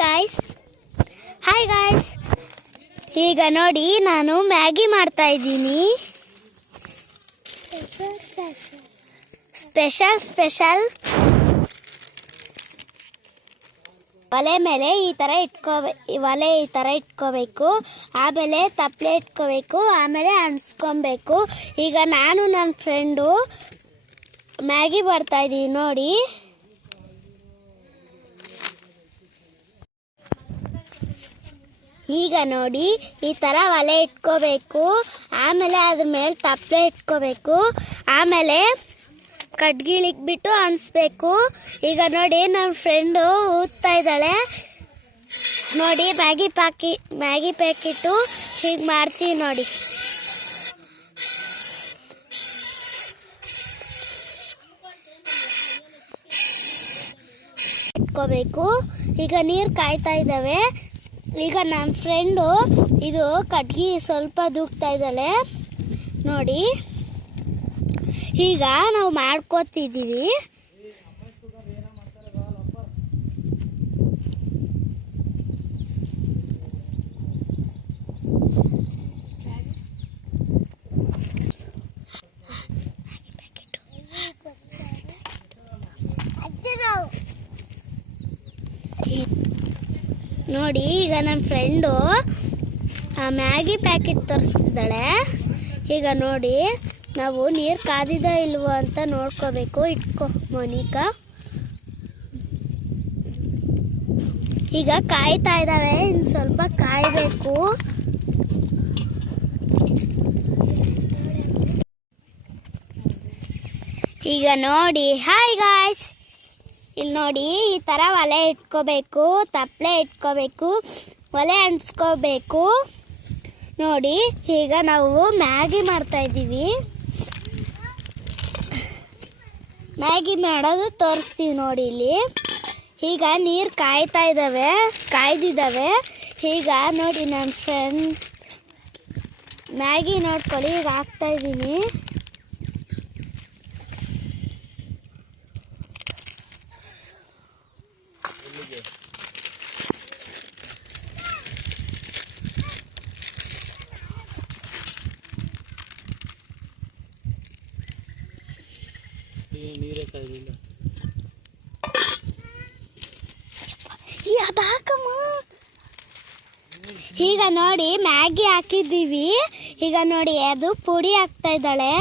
Guys ಈಗ ನೋಡಿ ನಾನು ಮ್ಯಾಗಿ ಮಾಡ್ತಾ ಇದ್ದೀನಿ. ಸ್ಪೆಷಲ್ ಒಲೆ ಮೇಲೆ ಈ ಥರ ಇಟ್ಕೋಬೇಕು. ಆಮೇಲೆ ತಪ್ಪಲೆ ಇಟ್ಕೋಬೇಕು. ಆಮೇಲೆ ಅನ್ಸ್ಕೊಬೇಕು. ಈಗ ನಾನು ನನ್ನ ಫ್ರೆಂಡು ಮ್ಯಾಗಿ ಮಾಡ್ತಾ ಇದ್ದೀನಿ ನೋಡಿ. ಈಗ ನೋಡಿ ಈ ಥರ ಒಲೆ ಇಟ್ಕೋಬೇಕು. ಆಮೇಲೆ ಅದ್ರ ಮೇಲೆ ತಪ್ಪಲೆ ಇಟ್ಕೋಬೇಕು. ಆಮೇಲೆ ಕಡ್ಗಿಳಿಕ್ಬಿಟ್ಟು ಅನ್ಸ್ಬೇಕು. ಈಗ ನೋಡಿ ನನ್ನ ಫ್ರೆಂಡು ಊದ್ತಾ ಇದ್ದಾಳೆ ನೋಡಿ. ಮ್ಯಾಗಿ ಪ್ಯಾಕೆಟು ಹೀಗೆ ಮಾಡ್ತೀವಿ ನೋಡಿ. ಇಟ್ಕೋಬೇಕು. ಈಗ ನೀರು ಕಾಯ್ತಾ ಇದ್ದಾವೆ. ಈಗ ನನ್ನ ಫ್ರೆಂಡು ಇದು ಕಡ್ಗಿ ಸ್ವಲ್ಪ ದೂಕ್ತಾ ಇದ್ದಾಳೆ ನೋಡಿ. ಈಗ ನಾವು ಮಾಡ್ಕೋತಿದ್ದೀವಿ. ನೋಡಿ ಈಗ ನನ್ನ ಫ್ರೆಂಡು ಮ್ಯಾಗಿ ಪ್ಯಾಕೆಟ್ ತರಿಸ್ತಿದ್ದಾಳೆ. ಈಗ ನೋಡಿ ನಾವು ನೀರು ಕಾದಿದ ಇಲ್ವೋ ಅಂತ ನೋಡ್ಕೋಬೇಕು. ಇಟ್ಕೋ ಮೋನಿಕಾ. ಈಗ ಕಾಯ್ತಾ ಇದ್ದಾವೆ. ಇನ್ನು ಸ್ವಲ್ಪ ಕಾಯಬೇಕು. ಈಗ ನೋಡಿ ಹಾಯ್ ಗಾಯ್ಸ್, ಇಲ್ಲಿ ನೋಡಿ ಈ ಥರ ಒಲೆ ಇಟ್ಕೋಬೇಕು. ತಪ್ಪಲೆ ಇಟ್ಕೋಬೇಕು. ಒಲೆ ಅಂಟಿಸ್ಕೋಬೇಕು ನೋಡಿ. ಈಗ ನಾವು ಮ್ಯಾಗಿ ಮಾಡ್ತಾ ಇದ್ದೀವಿ. ಮ್ಯಾಗಿ ಮಾಡೋದು ತೋರಿಸ್ತೀವಿ ನೋಡಿ ಇಲ್ಲಿ. ಈಗ ನೀರು ಕಾಯ್ದಿದ್ದಾವೆ. ಈಗ ನೋಡಿ ನನ್ನ ಫ್ರೆಂಡ್ ಮ್ಯಾಗಿ ನೋಡ್ಕೊಳ್ಳಿ. ಈಗ ಹಾಕ್ತಾ ಇದ್ದೀನಿ. ಈಗ ನೋಡಿ ಮ್ಯಾಗಿ ಹಾಕಿದ್ದೀವಿ. ಈಗ ನೋಡಿ ಅದು ಪುಡಿ ಹಾಕ್ತಾ ಇದ್ದಾಳೆ.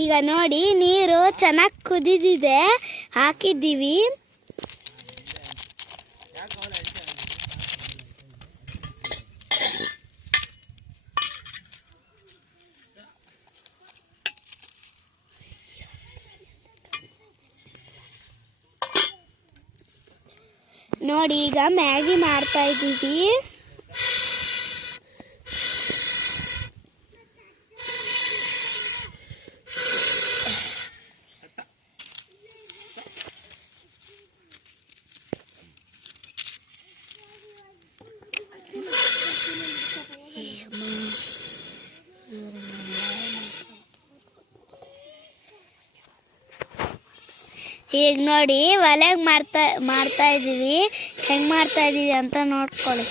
ಈಗ ನೋಡಿ ನೀರು ಚೆನ್ನಾಗಿ ಕುದಿದಿದೆ. ಹಾಕಿದ್ದೀವಿ. ನೋಡಿ ಈಗ ಮ್ಯಾಗಿ ಮಾಡ್ತಾ ಇದ್ದೀವಿ. ಈಗ ನೋಡಿ ಒಲೆಗೆ ಮಾಡ್ತಾ ಇದ್ದೀವಿ. ಹೆಂಗೆ ಮಾಡ್ತಾ ಇದ್ದೀವಿ ಅಂತ ನೋಡ್ಕೊಳ್ಳಿ.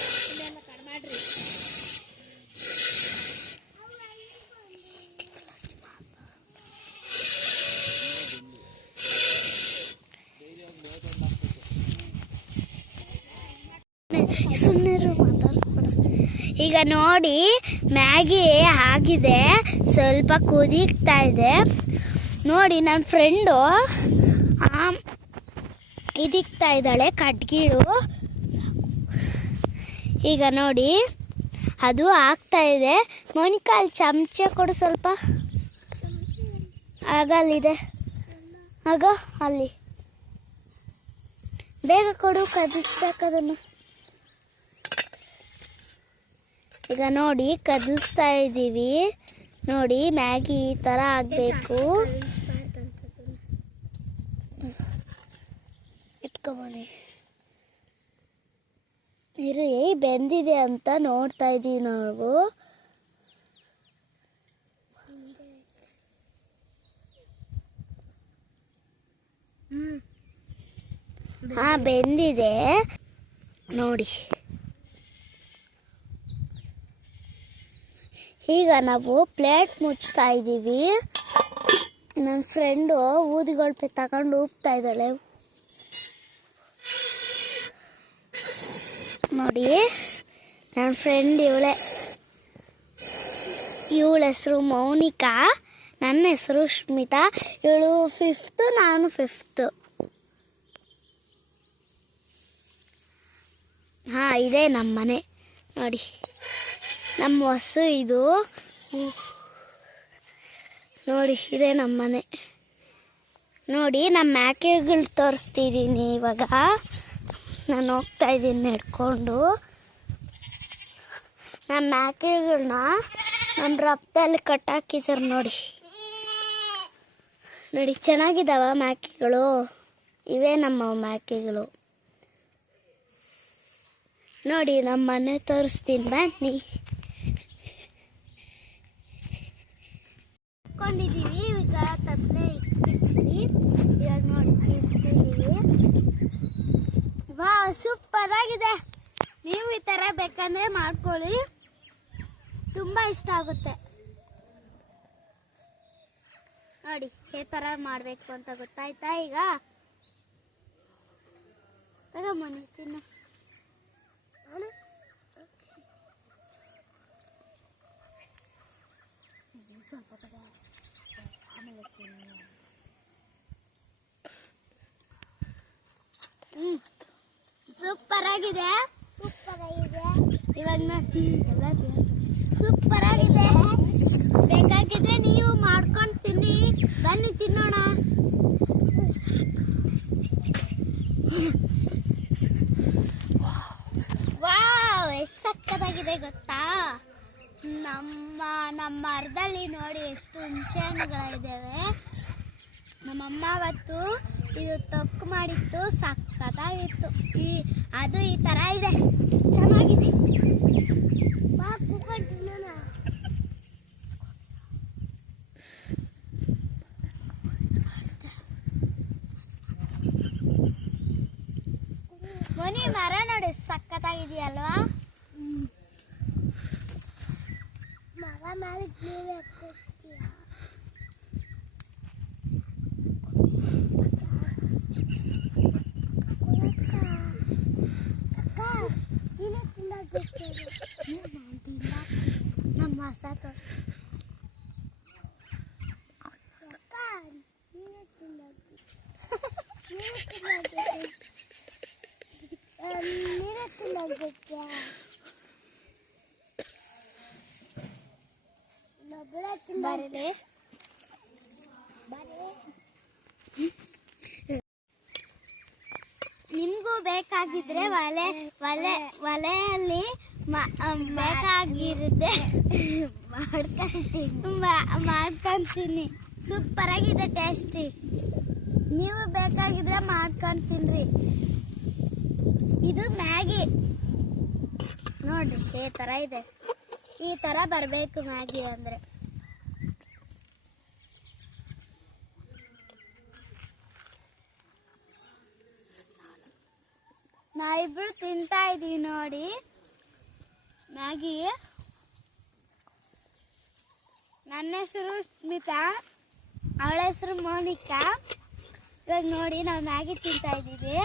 ಈಗ ನೋಡಿ ಮ್ಯಾಗಿ ಆಗಿದೆ. ಸ್ವಲ್ಪ ಕುದೀಗ್ತಾ ಇದೆ ನೋಡಿ. ನನ್ನ ಫ್ರೆಂಡು ಇದಿಕ್ತಾ ಇದ್ದಾಳೆ ಕಡ್ಗಿಳು. ಈಗ ನೋಡಿ ಅದು ಆಗ್ತಾ ಇದೆ. ಮೋನಿಕಾ ಅಲ್ಲಿ ಚಮಚ ಕೊಡು ಸ್ವಲ್ಪ. ಆಗ ಅಲ್ಲಿದೆ, ಆಗ ಅಲ್ಲಿ ಬೇಗ ಕೊಡು, ಕದಿಸ್ಬೇಕು ಅದನ್ನು. ಈಗ ನೋಡಿ ಕದಲಿಸ್ತಾ ಇದ್ದೀವಿ. ನೋಡಿ ಮ್ಯಾಗಿ ಈ ಥರ ಆಗಬೇಕು. ಇಟ್ಕೊಬನ್ನಿ ಇರಿ, ಬೆಂದಿದೆ ಅಂತ ನೋಡ್ತಾ ಇದ್ದೀವಿ ನಾವು. ಬೆಂದಿದೆ ನೋಡಿ. ಈಗ ನಾವು ಪ್ಲೇಟ್ ಮುಚ್ತಾ ಇದ್ದೀವಿ. ನನ್ನ ಫ್ರೆಂಡು ಊದಿಗೊಳ್ಪೆ ತಗೊಂಡು ಉಪ್ತಾ ಇದ್ದಾಳೆ ನೋಡಿ. ನನ್ನ ಫ್ರೆಂಡ್ ಇವಳ ಹೆಸರು ಮೌನಿಕಾ, ನನ್ನ ಹೆಸರು ಸ್ಮಿತಾ. ಇವಳು 5th, ನಾನು 5th. ಇದೇ ನಮ್ಮ ಮನೆ ನೋಡಿ. ನಮ್ಮ ಹಸು ಇದು ನೋಡಿ, ಇದೇ ನಮ್ಮ ಮನೆ ನೋಡಿ. ನಮ್ಮ ಮೇಕೆಗಳು ತೋರಿಸ್ತಿದ್ದೀನಿ ಇವಾಗ. ನಾನು ಹೋಗ್ತಾ ಇದ್ದೀನಿ ನಡ್ಕೊಂಡು. ನಮ್ಮ ಮೇಕೆಗಳನ್ನ ನಮ್ಮ ರಫ್ತಲ್ಲಿ ಕಟ್ಟಾಕಿದ್ದಾರೆ ನೋಡಿ. ನೋಡಿ ಚೆನ್ನಾಗಿದ್ದಾವ ಮೇಕೆಗಳು. ಇವೇ ನಮ್ಮ ಮೇಕೆಗಳು ನೋಡಿ. ನಮ್ಮ ಮನೆ ತೋರಿಸ್ತೀನಿ ಬನ್ನಿ. ಇಟ್ಕೊಂಡಿದ್ದೀವಿ ಈಗ, ತಪ್ಪಲೆ ಇಟ್ಬಿಡ್ತೀವಿ. ಇವಾಗ ನೋಡಿ ತಿಂತಿದ್ದೀವಿ. ಸೂಪರ್ ಆಗಿದೆ. ನೀವು ಈ ಥರ ಬೇಕಂದ್ರೆ ಮಾಡ್ಕೊಳ್ಳಿ, ತುಂಬ ಇಷ್ಟ ಆಗುತ್ತೆ ನೋಡಿ. ಈ ಥರ ಮಾಡಬೇಕು ಅಂತ ಗೊತ್ತಾಯ್ತಾ? ಈಗ ತಗೊಂಬನ್ನಿ ತಿನ್ನು. ಸೂಪರ್ ಆಗಿದೆ. ಇವಾಗ ಎಲ್ಲ ಸೂಪರ್ ಆಗಿದೆ. ಬೇಕಾಗಿದ್ರೆ ನೀವು ಮಾಡ್ಕೊಂಡು ತಿನ್ನಿ. ಬನ್ನಿ ತಿನ್ನೋಣ. ವಾವ್, ಎಷ್ಟು ಸಕ್ಕತ್ತಾಗಿದೆ ಗೊತ್ತಾ? ನಮ್ಮ ಮರದಲ್ಲಿ ನೋಡಿ ಎಷ್ಟು ಹುಣಸೆ ಹಣ್ಣುಗಳಿದ್ದಾವೆ. ನಮ್ಮಮ್ಮ ಅವತ್ತು ಇದು ತೊಕ್ಕು ಮಾಡಿತ್ತು, ಸಕ್ಕತ್ತಾಗಿತ್ತು. ಅದು ಈ ಥರ ಇದೆ, ಚೆನ್ನಾಗಿದೆ. ಮೊನ್ನೆ ಮರ ನೋಡಿ ಸಕ್ಕತ್ತಾಗಿದೆಯಲ್ವಾ? ಮರ ಮೇಲೆ ನಮ್ಮ ಸಾಕು ಬರಲಿ. ನಿಮಗೂ ಬೇಕಾಗಿದ್ರೆ ಒಲೆಯಲ್ಲಿ ಬೇಕಾಗಿರುತ್ತೆ ಮಾಡ್ಕೊಂತೀನಿ. ಸೂಪರ್ ಆಗಿದೆ, ಟೇಸ್ಟಿ. ನೀವು ಬೇಕಾಗಿದ್ರೆ ಮಾಡ್ಕೊಂಡು ತಿನ್ರಿ. ಇದು ಮ್ಯಾಗಿ ನೋಡ್ರಿ, ಈ ಥರ ಇದೆ. ಈ ಥರ ಬರಬೇಕು ಮ್ಯಾಗಿ ಅಂದರೆ. ನಾವಿಬ್ರು ತಿಂತಾ ಇದೀವಿ ನೋಡಿ ಮ್ಯಾಗಿ. ನನ್ನ ಹೆಸರು ಸ್ಮಿತಾ, ಅವಳ ಹೆಸರು ಮೋನಿಕಾ. ಇವಾಗ ನೋಡಿ ನಾವು ಮ್ಯಾಗಿ ತಿಂತಾ ಇದ್ದೀವಿ.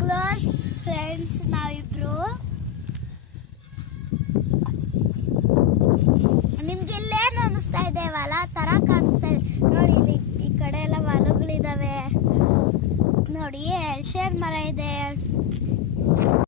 ಕ್ಲೋಸ್ ಫ್ರೆಂಡ್ಸ್ ನಾವಿಬ್ರು. ನಿಮ್ಗೆಲ್ಲೇನು ಅನಿಸ್ತಾ ಇದೆ? ಹೊಲ ತರ ಕಾಣಿಸ್ತಾ ಇದೆ ನೋಡಿ. ಇಲ್ಲಿ ಈ ಕಡೆ ಎಲ್ಲ ಹೊಲಗಳಿದಾವೆ ನೋಡಿ. ಎಳ್ಶೇರ್ ಮರ ಇದೆ.